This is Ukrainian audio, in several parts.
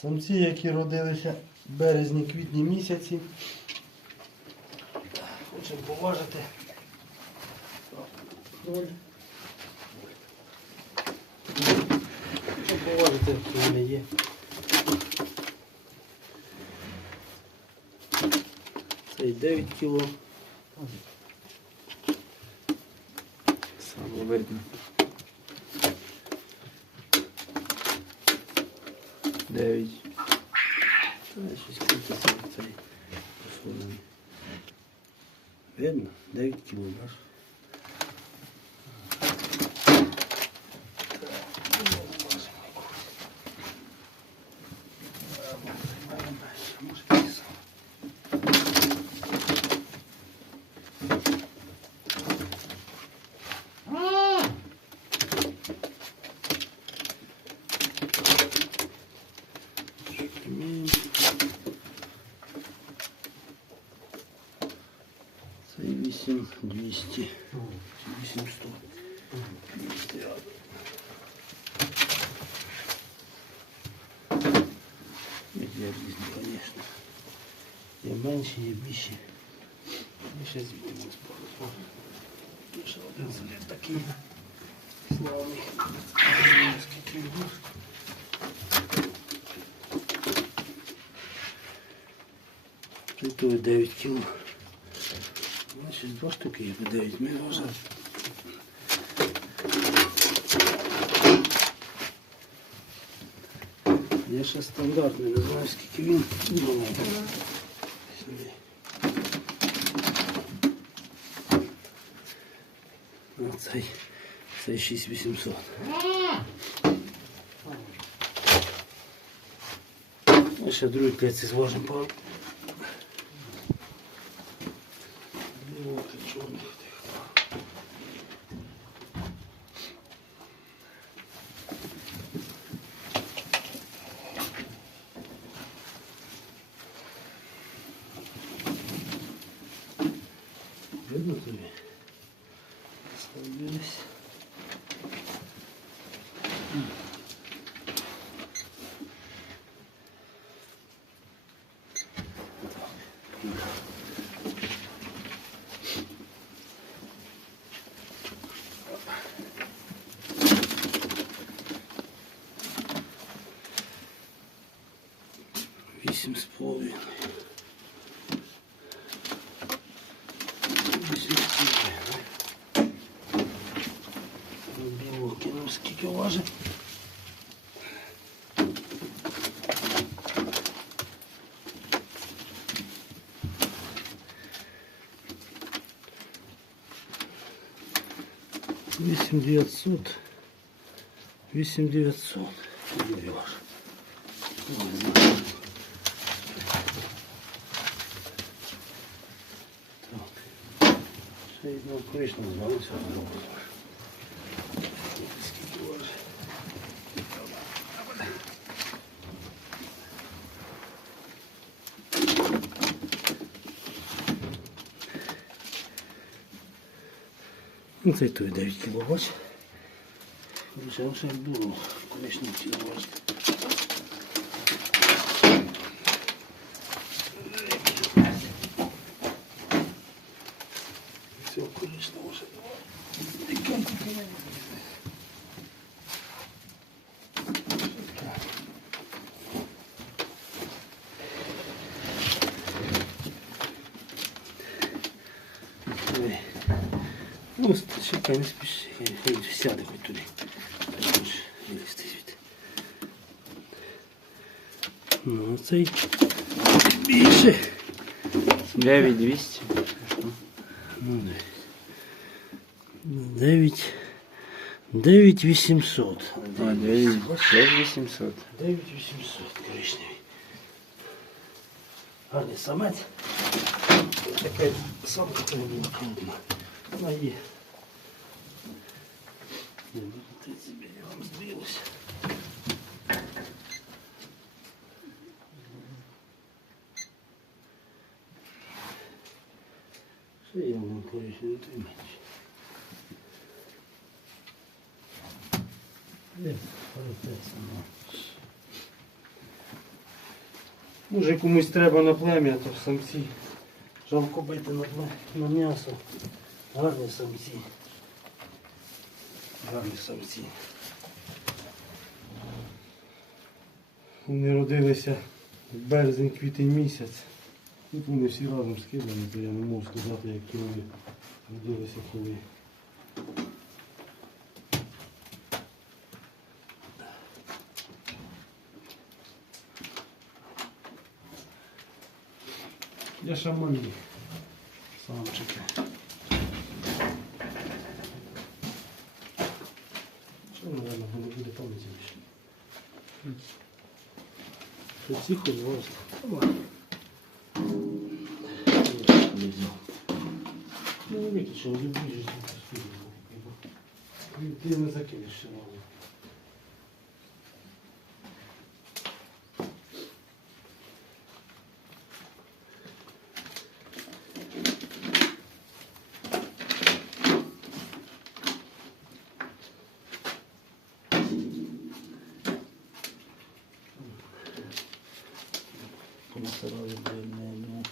Самці, які родилися в березні-квітні місяці. Хочемо поважити. Роль. Хочемо поважити, які вони є. Цей 9 кіло. Саме видно. Дев'ять. Та, щось крутиться цей посуджений. Видно? 9 кіло, бачиш? Це 8 200. 800. 200. Є різні, звісно. Є менші, є більші. І ще звідти ми спробуємо. Ще один заліт такий. Славний він був. Тут 9 кіло. Значить, два штуки є по 9 ми вважати. Є ще стандартний, не знаю скільки він. А цей, цей 6800. Ще другий клеці зважимо пару. Видно тобі? Ставлюсь. Вісім з половиною. 8900. 8900. Берешь. Так. Ще одного коричневого звалося. Ну, це той 9 кіло, бач. Лише все було, корично тіло важить. Все, корично вже. Яке тільки я не знаю. Ой. Ну, чекай, не спіши, хай сяде хоч туди. Та ж вилізти звідти. Ну, цей більше. Дев'ять двісті. Ну, дивись. Дев'ять. Дев'ять вісімсот. А, дев'ять дев'ять вісімсот. Дев'ять вісімсот коричневий. Гарний самець. Така самка коли була крупна. Вона є. Не, ну, 30 мільйонів збилося. Ще є один коричневий, той менше. Є, пару п'ять. Може комусь треба на плем'я, то самці. Жалко бити на, на м'ясо. Гарні самці. Гарні самці. Вони родилися в березень-квітень місяць. Тут вони всі разом скидані, то я не можу сказати, які вони родилися коли. Я шамані. Самчики. Що, наверное, не буде тихо, не важно. Ну, не виключи, не жити. Ти не закинеш все равно. Комісарали, ну,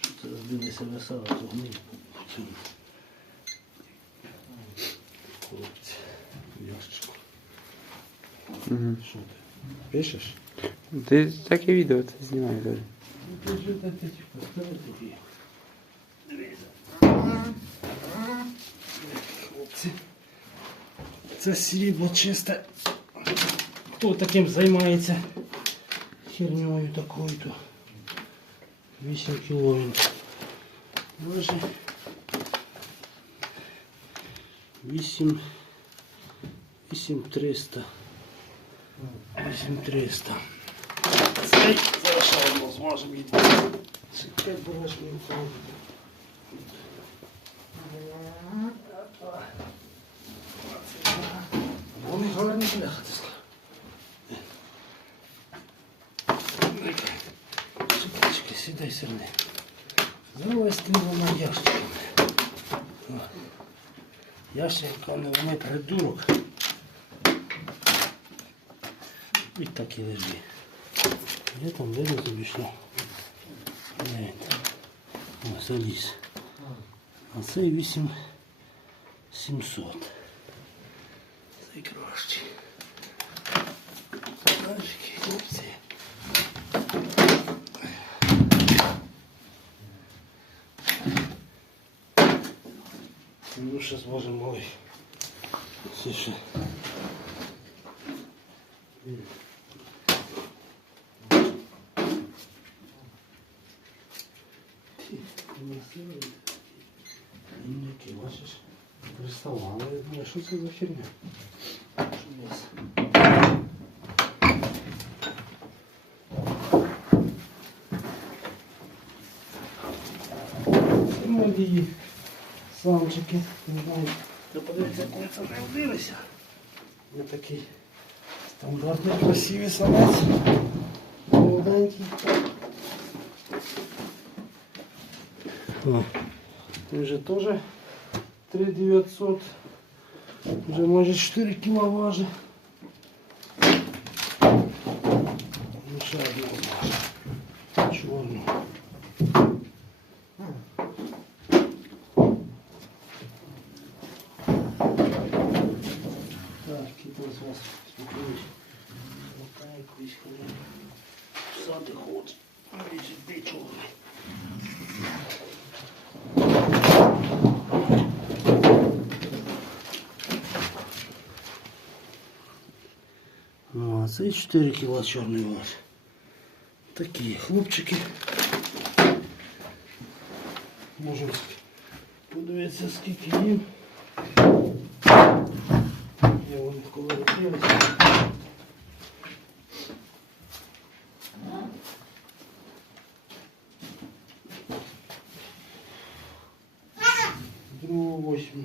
що це розбилися весела, то гниль. Хлопці, ящичку. Угу. Що ти? Пишеш? Ти таке відео це знімає теж. Ну, ти вже так ти поставив тобі. Дивися. Хлопці. Це срібло чисте. Хто таким займається херньою такою то 8 кіло він. Важить 8 8300 8300 Цей одну зможемо її. Бо ж не. Вони гарні бляха, сюди. Залазь ти на ящик. Ящик, не вони придурок. І так і лежи. Де там видно тобі що? Заліз. А це 8 700. Це краще. Наші хлопці. Ну, ще зможемо. Ті, красиві. Які, бачиш? Приставали. Я думаю, що це за херня? Що у нас? Молоді самчики, не знаю. Треба подивитися, коли це народилися. Ось такий стандартний красивий самець. Молоденький. О, він вже теж 3900. Вже майже 4 кіла важить. Так, кидаю з вас спокійніше. Мотаю якусь хвилину. Сади хоче. Ой, сюди чорний. Ну, а це 4 кіла чорний ваш. Такі хлопчики. Можемо подивитися, скільки їм. Я вони коли родилися. Другого восьму.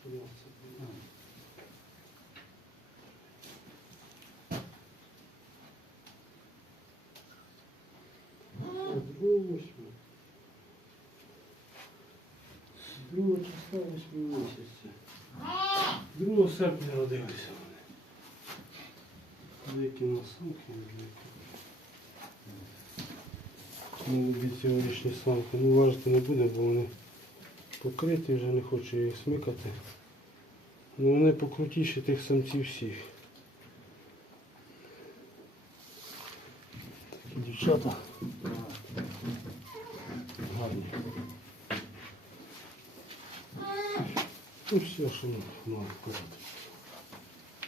Що у нас це було? Другого восьму. 2 числа 8 місяця. 2 серпня родилися вони. Деякі на самки, деякі. Не люблю самки. Ну важити не буде, бо вони покриті, вже не хочу їх смикати. Ну вони покрутіші тих самців всіх. Такі дівчата. Гарні. Ну все, що мало казати.